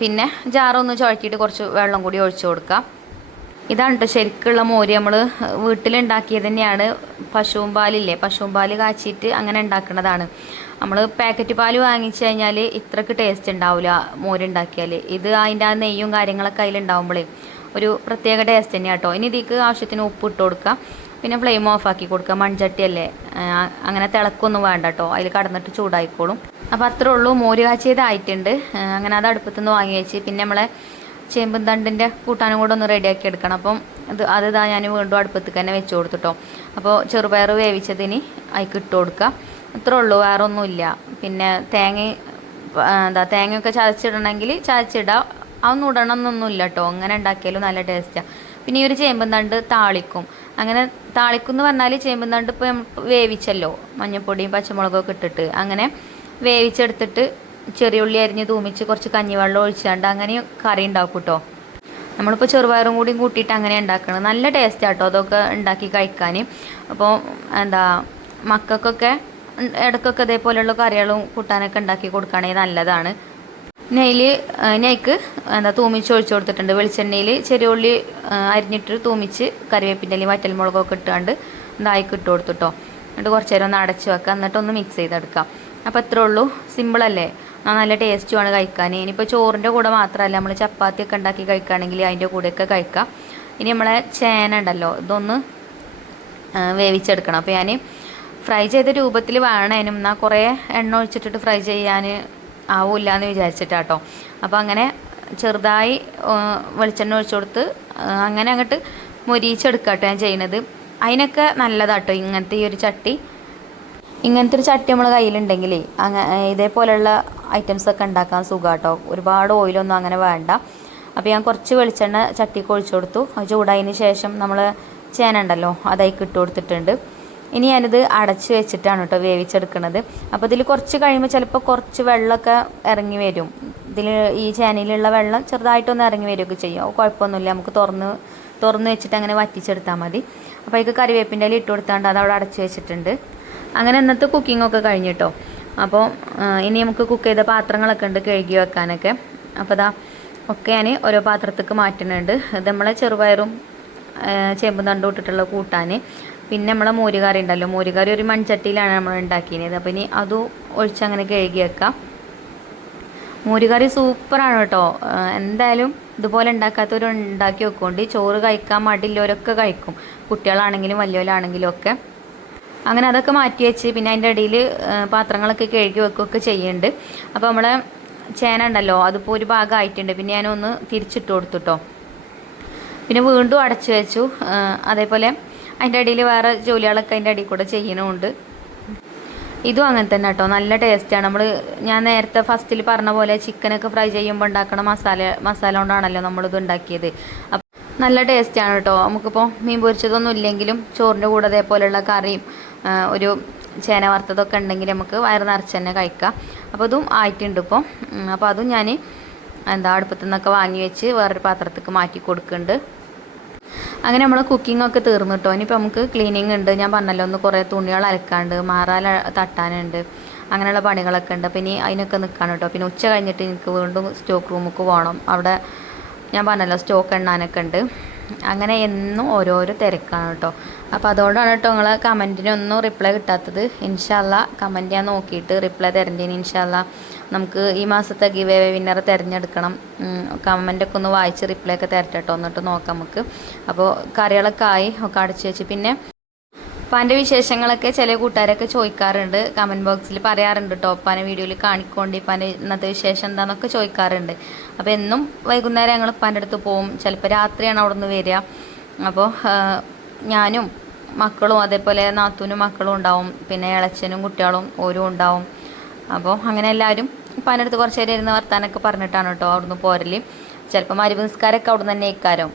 പിന്നെ ജാറൊന്ന് ചുഴക്കിയിട്ട് കുറച്ച് വെള്ളം കൂടി ഒഴിച്ചു കൊടുക്കാം. ഇതാണ് കേട്ടോ ശരിക്കുള്ള മോര് നമ്മൾ വീട്ടിലുണ്ടാക്കിയത് തന്നെയാണ്. പശുവും പാലില്ലേ? പശുവും പാൽ കാച്ചിയിട്ട് അങ്ങനെ ഉണ്ടാക്കുന്നതാണ്. നമ്മൾ പാക്കറ്റ് പാൽ വാങ്ങിച്ചു കഴിഞ്ഞാൽ ഇത്രക്ക് ടേസ്റ്റ് ഉണ്ടാവില്ല മോരുണ്ടാക്കിയാൽ ഇത് അതിന്റെ ആ നെയ്യും കാര്യങ്ങളൊക്കെ അതിലുണ്ടാവുമ്പോഴേ ഒരു പ്രത്യേക ടേസ്റ്റ് തന്നെയാണ് കേട്ടോ ഇനി ഇതിക്ക് ആവശ്യത്തിന് ഉപ്പ് ഇട്ട് കൊടുക്കുക പിന്നെ ഫ്ലെയിം ഓഫ് ആക്കി കൊടുക്കുക മൺചട്ടിയല്ലേ? അങ്ങനെ തിളക്കൊന്നും വേണ്ട കേട്ടോ അതിൽ കടന്നിട്ട് ചൂടായിക്കോളും. അപ്പോൾ അത്രേ ഉള്ളൂ. മോര് കാച്ചിയതായിട്ടുണ്ട് അങ്ങനെ അത് അടുപ്പത്തുനിന്ന് വാങ്ങി വെച്ച്. പിന്നെ നമ്മളെ ചേമ്പും തണ്ടിന്റെ കൂട്ടാനും കൂടെ ഒന്ന് റെഡിയാക്കി എടുക്കണം. അപ്പം അത് അത് ഇതാ ഞാൻ വീണ്ടും അടുപ്പത്തേക്ക് തന്നെ വെച്ച് കൊടുത്തിട്ടോ. അപ്പോൾ ചെറുപയർ വേവിച്ചതിന് അതിക്ക് ഇട്ട് കൊടുക്കുക അത്രേ ഉള്ളൂ വേറെ ഒന്നുമില്ല പിന്നെ തേങ്ങ എന്താ തേങ്ങയൊക്കെ ചതച്ചിടണമെങ്കിൽ ചതച്ചിടാം. അതൊന്നും ഇടണമെന്നൊന്നുമില്ല കേട്ടോ അങ്ങനെ ഉണ്ടാക്കിയാലും നല്ല ടേസ്റ്റാണ് പിന്നെ ഈ ഒരു ചേമ്പും തണ്ട് താളിക്കും. അങ്ങനെ താളിക്കും എന്ന് പറഞ്ഞാൽ ചേമ്പും തണ്ട് ഇപ്പോൾ വേവിച്ചല്ലോ. മഞ്ഞൾപ്പൊടിയും പച്ചമുളകൊക്കെ ഇട്ടിട്ട്. അങ്ങനെ വേവിച്ചെടുത്തിട്ട് ചെറിയ ഉള്ളി അരിഞ്ഞ് തൂമിച്ച് കുറച്ച് കഞ്ഞിവെള്ളം ഒഴിച്ചാണ്ട് അങ്ങനെ കറി ഉണ്ടാക്കും കേട്ടോ നമ്മളിപ്പോൾ ചെറുപയറും കൂടിയും കൂട്ടിയിട്ട് അങ്ങനെ ഉണ്ടാക്കണം. നല്ല ടേസ്റ്റ് ആട്ടോ അതൊക്കെ ഉണ്ടാക്കി കഴിക്കാൻ അപ്പോൾ എന്താ മക്കൾക്കൊക്കെ ഇടയ്ക്കൊക്കെ ഇതേപോലെയുള്ള കറികളും കൂട്ടാനൊക്കെ ഉണ്ടാക്കി കൊടുക്കുകയാണെങ്കിൽ നല്ലതാണ്. നെയ്യിൽ നെയ്ക്ക് എന്താ തൂമിച്ച് ഒഴിച്ചു കൊടുത്തിട്ടുണ്ട്. വെളിച്ചെണ്ണയിൽ ചെറിയ ഉള്ളി അരിഞ്ഞിട്ട് തൂമിച്ച് കറിവേപ്പിന്റെ വറ്റൽമുളകൊക്കെ ഇട്ടുകൊണ്ട് ഇതായിക്ക് ഇട്ട് കൊടുത്തിട്ടോ എന്നിട്ട് കുറച്ച് നേരം ഒന്ന് അടച്ച് വെക്കുക എന്നിട്ടൊന്ന് മിക്സ് ചെയ്തെടുക്കാം. അപ്പോൾ ഇത്രേ ഉള്ളൂ. സിമ്പിളല്ലേ നല്ല ടേസ്റ്റുമാണ് കഴിക്കാൻ ഇനിയിപ്പോൾ ചോറിന്റെ കൂടെ മാത്രമല്ല നമ്മൾ ചപ്പാത്തി ഒക്കെ ഉണ്ടാക്കി കഴിക്കുകയാണെങ്കിൽ അതിന്റെ കൂടെയൊക്കെ കഴിക്കാം. ഇനി നമ്മളെ ചേന ഉണ്ടല്ലോ ഇതൊന്ന് വേവിച്ചെടുക്കണം. അപ്പോൾ ഞാൻ ഫ്രൈ ചെയ്ത രൂപത്തിൽ വേണേനും എന്നാൽ കുറേ എണ്ണ ഒഴിച്ചിട്ടിട്ട് ഫ്രൈ ചെയ്യാൻ ആവില്ല എന്ന് വിചാരിച്ചിട്ടാട്ടോ. അപ്പോൾ അങ്ങനെ ചെറുതായി വെളിച്ചെണ്ണ ഒഴിച്ചു കൊടുത്ത് അങ്ങനെ അങ്ങോട്ട് മൊരിച്ചെടുക്കാട്ടോ ഞാൻ ചെയ്യണത്. അതിനൊക്കെ നല്ലതാട്ടോ ഇങ്ങനത്തെ ഈ ഒരു ചട്ടി. ഇങ്ങനത്തെ ഒരു ചട്ടി നമ്മൾ കയ്യിലുണ്ടെങ്കിൽ അങ്ങ ഇതേപോലെയുള്ള ഐറ്റംസ് ഒക്കെ ഉണ്ടാക്കാൻ സുഖാട്ടോ. ഒരുപാട് ഓയിലൊന്നും അങ്ങനെ വേണ്ട. അപ്പോൾ ഞാൻ കുറച്ച് വെളിച്ചെണ്ണ ചട്ടിക്ക് ഒഴിച്ചു കൊടുത്തു. അത് ചൂടായതിന് ശേഷം നമ്മൾ ചേന ഉണ്ടല്ലോ അതായിക്ക് ഇട്ട് കൊടുത്തിട്ടുണ്ട്. ഇനി ഞാനിത് അടച്ച് വെച്ചിട്ടാണ് കേട്ടോ വേവിച്ചെടുക്കുന്നത് അപ്പോൾ ഇതിൽ കുറച്ച് കഴിയുമ്പോൾ ചിലപ്പോൾ കുറച്ച് വെള്ളമൊക്കെ ഇറങ്ങി വരും. ഇതിൽ ഈ ചേനയിലുള്ള വെള്ളം ചെറുതായിട്ടൊന്ന് ഇറങ്ങി വരികയൊക്കെ ചെയ്യും. കുഴപ്പമൊന്നുമില്ല നമുക്ക് തുറന്ന് തുറന്ന് വെച്ചിട്ട് അങ്ങനെ വറ്റിച്ചെടുത്താൽ മതി. അപ്പോൾ അതിക്ക് കറിവേപ്പിന്റെ ഇല ഇട്ട് കൊടുത്താണ്ട് അത് അവിടെ അടച്ച് വെച്ചിട്ടുണ്ട്. അങ്ങനെ ഇന്നത്തെ കുക്കിംഗ് ഒക്കെ കഴിഞ്ഞിട്ടോ അപ്പോൾ ഇനി നമുക്ക് കുക്ക് ചെയ്ത പാത്രങ്ങളൊക്കെ ഉണ്ട് കഴുകി വെക്കാനൊക്കെ. അപ്പോൾ ഇതാ ഒക്കെ ഞാൻ ഓരോ പാത്രത്തേക്ക് മാറ്റുന്നുണ്ട്. ഇത് നമ്മളെ ചെറുപയറും ചേമ്പ് തണ്ടും ഇട്ടിട്ടുള്ള കൂട്ടാൻ പിന്നെ നമ്മളെ മോരുകറി ഉണ്ടല്ലോ. മോരുകറി ഒരു മൺചട്ടിയിലാണ് നമ്മൾ ഉണ്ടാക്കിയത്. അപ്പോൾ ഇനി അതും ഒഴിച്ചങ്ങനെ കഴുകി വെക്കാം. മോരുകറി സൂപ്പറാണ് കേട്ടോ എന്തായാലും ഇതുപോലെ ഉണ്ടാക്കാത്തവർ ഉണ്ടാക്കി വെക്കുകൊണ്ട് ചോറ് കഴിക്കാൻ മടിയുള്ളവരൊക്കെ കഴിക്കും. കുട്ടികളാണെങ്കിലും വലിയവരാണെങ്കിലും ഒക്കെ. അങ്ങനെ അതൊക്കെ മാറ്റി വെച്ച് പിന്നെ അതിന്റെ ഇടയിൽ പാത്രങ്ങളൊക്കെ കഴുകി വെക്കുകയൊക്കെ ചെയ്യുന്നുണ്ട്. അപ്പോൾ നമ്മളെ ചേന ഉണ്ടല്ലോ അതിപ്പോൾ ഒരു ഭാഗമായിട്ടുണ്ട്. പിന്നെ ഞാനൊന്ന് തിരിച്ചിട്ട് കൊടുത്തു കേട്ടോ പിന്നെ വീണ്ടും അടച്ചു വെച്ചു. അതേപോലെ അതിന്റെ ഇടയിൽ വേറെ ജോലികളൊക്കെ അതിന്റെ ഇടയിൽ കൂടെ ചെയ്യണമുണ്ട് ഇതും അങ്ങനെ തന്നെ കേട്ടോ നല്ല ടേസ്റ്റാണ് നമ്മൾ ഞാൻ നേരത്തെ ഫസ്റ്റിൽ പറഞ്ഞ പോലെ ചിക്കനൊക്കെ ഫ്രൈ ചെയ്യുമ്പോൾ ഉണ്ടാക്കണ മസാല മസാല കൊണ്ടാണല്ലോ നമ്മളിത് ഉണ്ടാക്കിയത്. അപ്പം നല്ല ടേസ്റ്റാണ് കേട്ടോ നമുക്കിപ്പോൾ മീൻ പൊരിച്ചതൊന്നും ഇല്ലെങ്കിലും ചോറിന്റെ കൂടെ അതേപോലെയുള്ള കറിയും ഒരു ചേന വറുത്തതൊക്കെ ഉണ്ടെങ്കിൽ നമുക്ക് വയറ് നിറച്ച് തന്നെ കഴിക്കാം. അപ്പോൾ അതും ആയിട്ടുണ്ട് ഇപ്പോൾ അപ്പോൾ അതും ഞാൻ എന്താ അടുപ്പത്തു നിന്നൊക്കെ വാങ്ങി വെച്ച് വേറൊരു പാത്രത്തേക്ക് മാറ്റി കൊടുക്കുന്നുണ്ട്. അങ്ങനെ നമ്മൾ കുക്കിംഗ് ഒക്കെ തീർന്നു കേട്ടോ ഇനിയിപ്പോൾ നമുക്ക് ക്ലീനിങ് ഉണ്ട്. ഞാൻ പറഞ്ഞല്ലോ ഒന്ന് കുറേ തുണികൾ അലക്കാണ്ട് മാറാൽ തട്ടാനുണ്ട്. അങ്ങനെയുള്ള പണികളൊക്കെ ഉണ്ട്. അപ്പോൾ ഇനി അതിനൊക്കെ നിൽക്കാണ് കേട്ടോ. പിന്നെ ഉച്ച കഴിഞ്ഞിട്ട് എനിക്ക് വീണ്ടും സ്റ്റോക്ക് റൂമിലേക്ക് പോകണം അവിടെ ഞാൻ പറഞ്ഞല്ലോ സ്റ്റോക്ക് എണ്ണാനൊക്കെ ഉണ്ട്. അങ്ങനെ എന്നും ഓരോരോ തിരക്കാണ് കേട്ടോ. അപ്പോൾ അതുകൊണ്ടാണ് കേട്ടോ നിങ്ങളെ കമന്റിനൊന്നും റിപ്ലൈ കിട്ടാത്തത്. ഇൻഷാല്ല കമന്റ് ഞാൻ നോക്കിയിട്ട് റിപ്ലൈ തരേണ്ടി ഇൻഷാല്ല നമുക്ക് ഈ മാസത്തെ ഗിവ് വിന്നർ തിരഞ്ഞെടുക്കണം. കമന്റൊക്കെ ഒന്ന് വായിച്ച് റിപ്ലൈ ഒക്കെ തരട്ടെ കേട്ടോ. എന്നിട്ട് നോക്കാം നമുക്ക്. അപ്പോൾ കറികളൊക്കെ ആയി ഒക്കെ അടച്ചു വെച്ച്. പിന്നെ ഉപ്പാന്റെ വിശേഷങ്ങളൊക്കെ ചില കൂട്ടുകാരൊക്കെ ചോദിക്കാറുണ്ട്. കമന്റ് ബോക്സിൽ പറയാറുണ്ട് കേട്ടോ ഉപ്പാനെ വീഡിയോയിൽ കാണിക്കൊണ്ട്. ഇപ്പാന്റെ ഇന്നത്തെ വിശേഷം എന്താണെന്നൊക്കെ ചോദിക്കാറുണ്ട്. അപ്പോൾ എന്നും വൈകുന്നേരം ഞങ്ങൾ ഉപ്പാന്റെ അടുത്ത് പോവും. ചിലപ്പോൾ രാത്രിയാണ് അവിടെ നിന്ന് വരിക അപ്പോൾ ഞാനും മക്കളും അതേപോലെ നാത്തൂനും മക്കളും ഉണ്ടാവും. പിന്നെ ഇളച്ചനും കുട്ടികളും ഓരും ഉണ്ടാവും. അപ്പോൾ അങ്ങനെ എല്ലാവരും ഉപ്പാന്റെ അടുത്ത് കുറച്ച് നേരം ഇരുന്ന് വർത്താനൊക്കെ പറഞ്ഞിട്ടാണ് കേട്ടോ അവിടുന്ന് പോരൽ. ചിലപ്പോൾ മരുവ് അവിടെ നിന്ന് തന്നെ ഇക്കാരം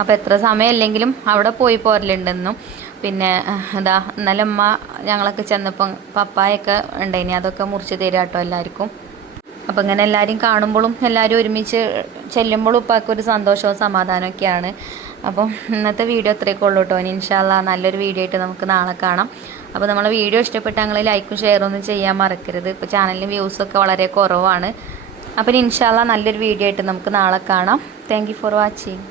അപ്പോൾ എത്ര സമയമില്ലെങ്കിലും അവിടെ പോയി പോരലുണ്ടെന്നും. പിന്നെ എന്താ ഇന്നലെ അമ്മ ഞങ്ങളൊക്കെ ചെന്നപ്പം പപ്പായൊക്കെ ഉണ്ടായിനി അതൊക്കെ മുറിച്ച് തരാം കേട്ടോ എല്ലാവർക്കും. അപ്പം ഇങ്ങനെ എല്ലാവരും കാണുമ്പോഴും എല്ലാവരും ഒരുമിച്ച് ചെല്ലുമ്പോഴും ഉപ്പാക്ക് ഒരു സന്തോഷവും സമാധാനമൊക്കെയാണ് അപ്പം ഇന്നത്തെ വീഡിയോ ഇത്രയൊക്കെ ഉള്ളൂ കേട്ടോ. ഇനി ഇൻഷാല്ല നല്ലൊരു വീഡിയോ ആയിട്ട് നമുക്ക് നാളെ കാണാം. അപ്പോൾ നമ്മളെ വീഡിയോ ഇഷ്ടപ്പെട്ട ഞങ്ങൾ ലൈക്കും ഷെയറും ഒന്നും ചെയ്യാൻ മറക്കരുത്. ഇപ്പോൾ ചാനലിൽ വ്യൂസൊക്കെ വളരെ കുറവാണ്. അപ്പം ഇൻഷാല്ല നല്ലൊരു വീഡിയോ ആയിട്ട് നമുക്ക് നാളെ കാണാം. Thank for watching